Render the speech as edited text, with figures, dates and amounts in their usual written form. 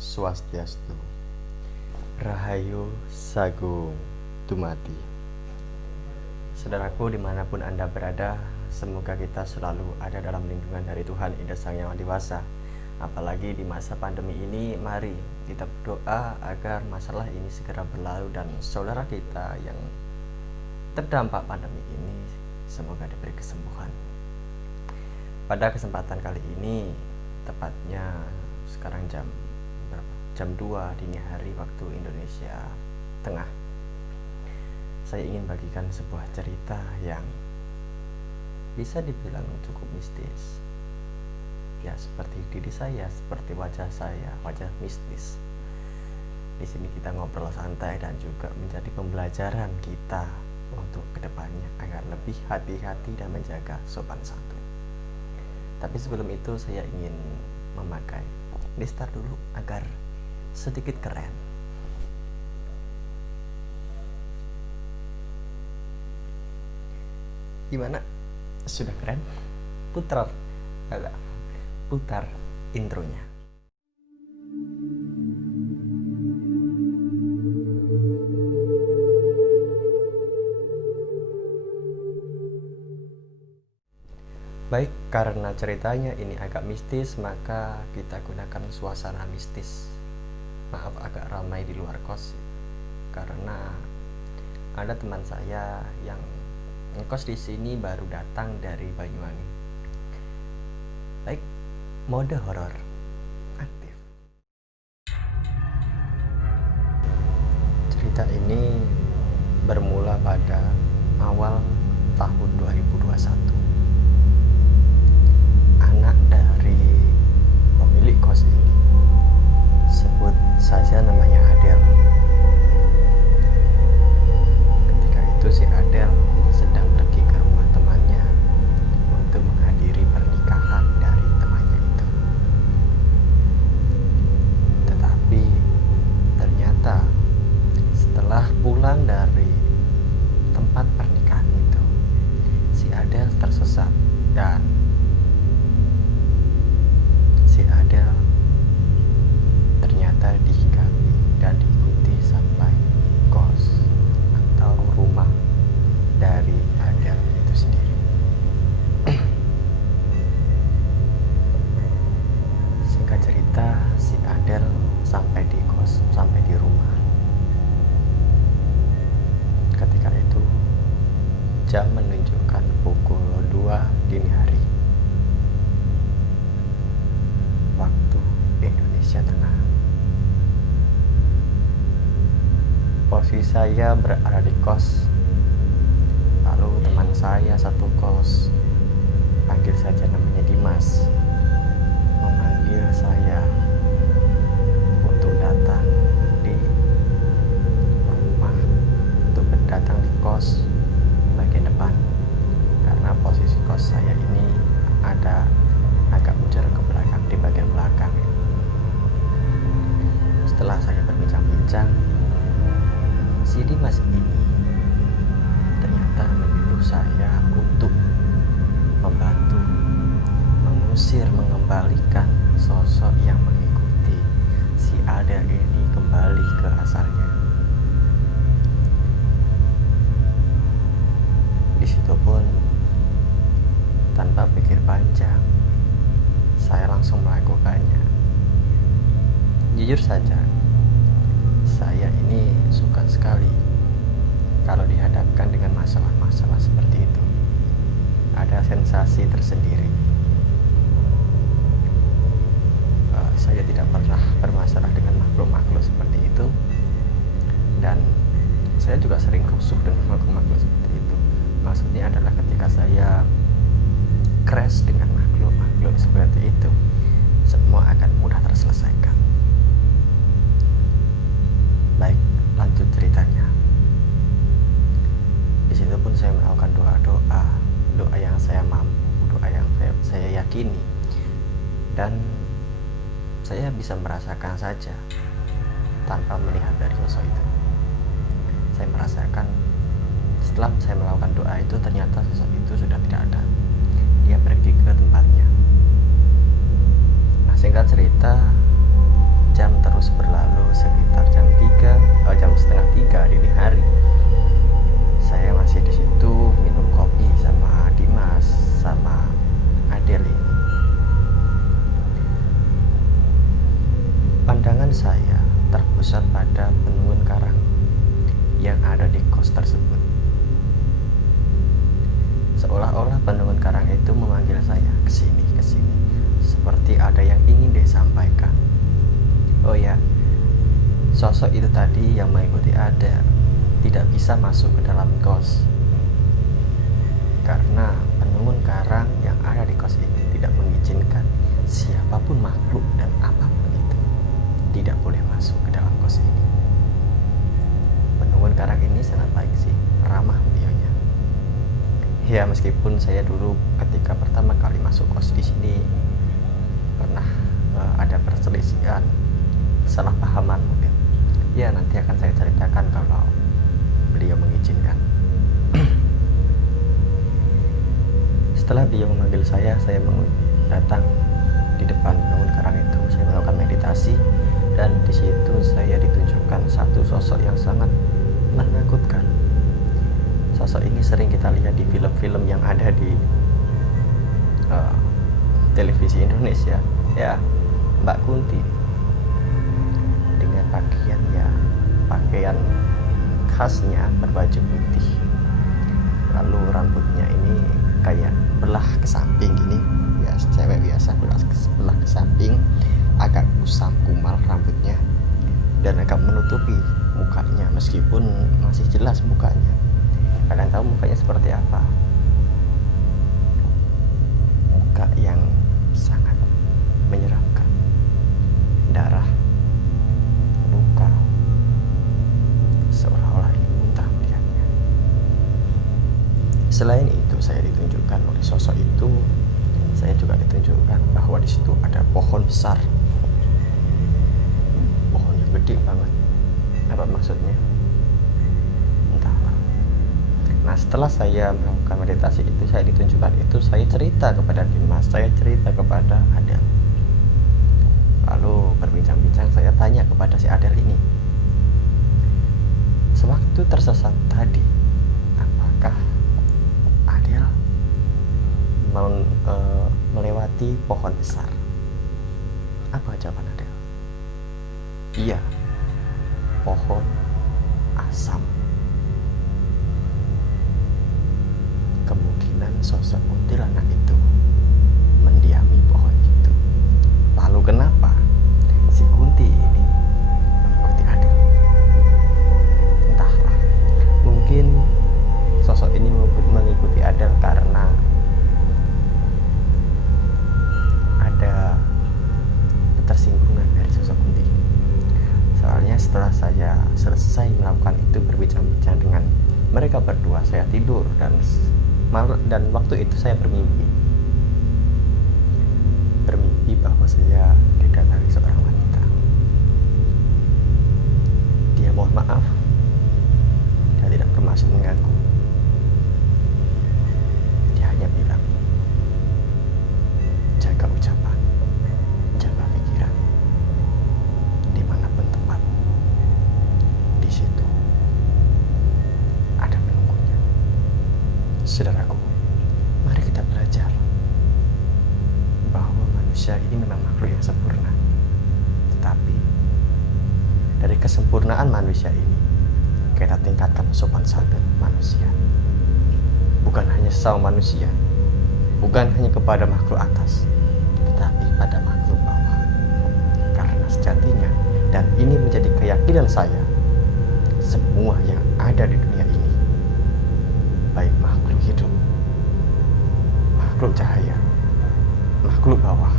Swastiastu. Rahayu Sagung Dumadi. Saudaraku dimanapun Anda berada, semoga kita selalu ada dalam lindungan dari Tuhan Ida Sang Yang Maha Dewasa. Apalagi di masa pandemi ini, mari kita berdoa agar masalah ini segera berlalu dan saudara kita yang terdampak pandemi ini semoga diberi kesembuhan. Pada kesempatan kali ini, tepatnya sekarang jam 2 dini hari waktu Indonesia Tengah, saya ingin bagikan sebuah cerita yang bisa dibilang cukup mistis. Ya, seperti diri saya, seperti wajah saya, wajah mistis. Di sini kita ngobrol santai dan juga menjadi pembelajaran kita untuk kedepannya agar lebih hati-hati dan menjaga sopan santun. Tapi sebelum itu saya ingin memakai listar dulu agar sedikit keren. Gimana? Sudah keren? Putar intronya. Baik, karena ceritanya ini agak mistis, maka kita gunakan suasana mistis. Maaf agak ramai di luar kos, karena ada teman saya yang ngekos di sini baru datang dari Banyuwangi. Baik, mode horor aktif. Cerita ini bermula pada awal tahun 2021. Anak dari pemilik kos ini, sebut saja namanya Adel. Ketika itu si Adel sedang pergi ke rumah temannya untuk menghadiri pernikahan dari temannya itu. Tetapi ternyata setelah pulang dari tempat pernikahan itu, si Adel tersesat dan si Adel ternyata digali dan diikuti sampai kos atau rumah dari Adel itu sendiri. Singkat cerita, si Adel sampai di kos, sampai di rumah. Ketika itu jam menunjukkan pukul 2 dini hari waktu Indonesia Tengah. Posisi saya berada di kos, lalu teman saya satu kos, panggil saja namanya Dimas, memanggil saya untuk datang di rumah, untuk datang di kos bagian depan, karena posisi kos saya ini ada agak muncul ke belakang, di bagian belakang. Setelah saya berbincang-bincang, si Dimas ini ternyata menyuruh saya untuk membantu mengusir, mengembalikan sosok yang mengikuti si Adel ini kembali ke asalnya. Di situ pun tanpa pikir panjang, saya langsung melakukannya. Jujur saja, saya ini suka sekali kalau dihadapkan dengan masalah-masalah seperti itu. Ada sensasi tersendiri. Saya tidak pernah bermasalah dengan makhluk-makhluk seperti itu, dan saya juga sering rusuh dengan makhluk-makhluk seperti itu. Maksudnya adalah ketika saya crash dengan makhluk-makhluk seperti itu, semua akan mudah terselesaikan. Baik, lanjut ceritanya. Di situ pun saya melakukan doa yang saya mampu, doa yang saya yakini, dan saya bisa merasakan saja tanpa melihat dari sosok itu. Saya merasakan setelah saya melakukan doa itu, ternyata sosok itu sudah tidak ada. Dia pergi ke tempatnya. Nah, singkat cerita, jam terus Pandangan saya terpusat pada penunggun karang yang ada di kos tersebut. Seolah-olah penunggun karang itu memanggil saya ke sini, seperti ada yang ingin disampaikan. Oh ya, sosok itu tadi yang mengikuti Adele tidak bisa masuk ke dalam kos karena penunggun karang yang ada di kos ini tidak mengizinkan siapapun makhluk dan apapun itu tidak boleh masuk ke dalam kos ini. Penunggun karang ini sangat baik sih, ramah beliaunya. Ya, meskipun saya dulu ketika pertama kali masuk kos di sini pernah ada perselisihan, salah pahaman mungkin. Ya, nanti akan saya ceritakan kalau beliau mengizinkan. Setelah beliau memanggil saya datang di depan penunggun karang itu. Saya melakukan meditasi dan di situ saya ditunjukkan satu sosok yang sangat menakutkan. Sosok ini sering kita lihat di film-film yang ada di televisi Indonesia, ya, Mbak Kunti dengan pakaian khasnya berbaju putih, lalu rambutnya ini kayak belah ke samping gini, ya, cewek biasa belah ke samping, agak kusam kumal rambutnya dan agak menutupi mukanya meskipun masih jelas mukanya. Kalian tahu mukanya seperti apa? Muka yang sangat menyeramkan, darah, luka, seolah-olah ingin muntah melihatnya. Selain itu, saya ditunjukkan oleh sosok itu, saya juga ditunjukkan bahwa di situ ada pohon besar, pohon yang gede banget. Apa maksudnya? Entahlah. Nah, setelah saya melakukan meditasi itu, saya ditunjukkan itu, saya cerita kepada Dimas, saya cerita kepada Adele. Lalu berbincang-bincang, saya tanya kepada si Adele ini, sewaktu tersesat tadi, apakah Adele melewati pohon besar? Apa jawaban Adele? Iya, pohon asam. Kemungkinan sosok kuntilanak itu mendiami pohon itu. Lalu kenapa si Kunti ini mengikuti Adele? Entahlah, mungkin sosok ini mengikuti Adele karena ada ketersinggungan dari sosok Kunti ini. Soalnya setelah saya selesai melakukan itu, berbincang-bincang dengan mereka berdua, saya tidur dan waktu itu saya bermimpi bahwa saya didatangi seorang wanita. Dia mohon maaf, dia tidak bermaksud mengganggu. Dia hanya bilang, jaga ucapan, jaga pikiran, dimanapun tempat, di situ ada penunggunya. Saudaraku, mari kita belajar bahwa manusia ini memang makhluk yang sempurna. Tetapi dari kesempurnaan manusia ini, kita tingkatkan sopan santun manusia. Bukan hanya sesama manusia, bukan hanya kepada makhluk atas, tetapi pada makhluk bawah. Karena sejatinya, dan ini menjadi keyakinan saya, semua yang ada di dunia ini, baik makhluk hidup, makhluk cahaya, makhluk bawah,